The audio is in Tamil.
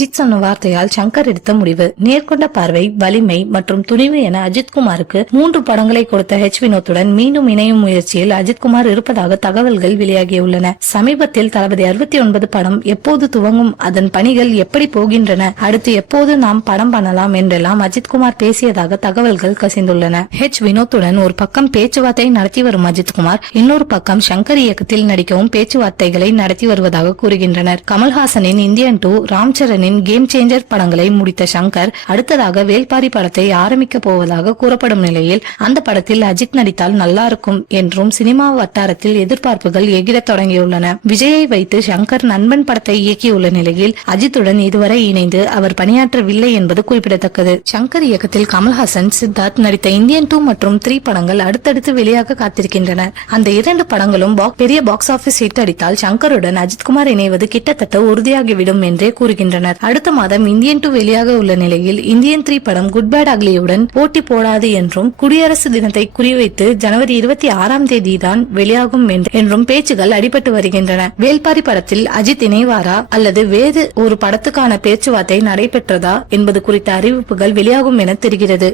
அஜித் சொன்ன வார்த்தையால் சங்கர் எடுத்த முடிவு. நேர்கொண்ட பார்வை, வலிமை மற்றும் துணிவு என அஜித்குமாருக்கு 3 படங்களை கொடுத்த வினோத்துடன் மீண்டும் இணையும் முயற்சியில் அஜித்குமார் இருப்பதாக தகவல்கள் வெளியாகியுள்ளன. சமீபத்தில் தளபதி 69 படம் எப்போது துவங்கும், அதன் பணிகள் எப்படி போகின்றன, அடுத்து எப்போது நாம் படம் பண்ணலாம் என்றெல்லாம் அஜித்குமார் பேசியதாக தகவல்கள் கசிந்துள்ளன. வினோத்துடன் ஒரு பக்கம் பேச்சுவார்த்தை நடத்தி வரும் அஜித்குமார் இன்னொரு பக்கம் சங்கர் இயக்கத்தில் நடிக்கவும் பேச்சுவார்த்தைகளை நடத்தி வருவதாக கூறுகின்றனர். கமல்ஹாசனின் இந்தியன் 2, ராம்சரனின் கேம் சேஞ்சர் படங்களை முடித்த சங்கர் அடுத்ததாக வேல்பாரி படத்தை ஆரம்பிக்க போவதாக கூறப்படும் நிலையில் அந்த படத்தில் அஜித் நடித்தால் நல்லா இருக்கும் என்றும் சினிமா வட்டாரத்தில் எதிர்பார்ப்புகள் எகிர தொடங்கியுள்ளன. விஜயை வைத்து சங்கர் நண்பன் படத்தை இயக்கியுள்ள நிலையில் அஜித்துடன் இதுவரை இணைந்து அவர் பணியாற்றவில்லை என்பது குறிப்பிடத்தக்கது. சங்கர் இயக்கத்தில் கமல்ஹாசன், சித்தார்த் நடித்த இந்தியன் 2 மற்றும் 3 படங்கள் அடுத்தடுத்து வெளியாக காத்திருக்கின்றன. அந்த 2 படங்களும் பெரிய பாக்ஸ் ஆபீஸ் ஹிட் அடித்தால் சங்கருடன் அஜித்குமார் இணைவது கிட்டத்தட்ட உறுதியாகிவிடும் என்றே கூறுகின்றனர். அடுத்த மாதம் இந்தியன் 2 வெளியாக உள்ள நிலையில் இந்தியன் 3 படம் குட் பேட் அக்லியுடன் போட்டி போடாது என்றும் குடியரசு தினத்தை குறிவைத்து ஜனவரி 26ஆம் தேதி தான் வெளியாகும் என்றும் பேச்சுகள் அடிபட்டு வருகின்றன. வேல்பாரி படத்தில் அஜித் இணைவாரா அல்லது வேறு ஒரு படத்துக்கான பேச்சுவார்த்தை நடைபெற்றதா என்பது குறித்த அறிவிப்புகள் வெளியாகும் என தெரிகிறது.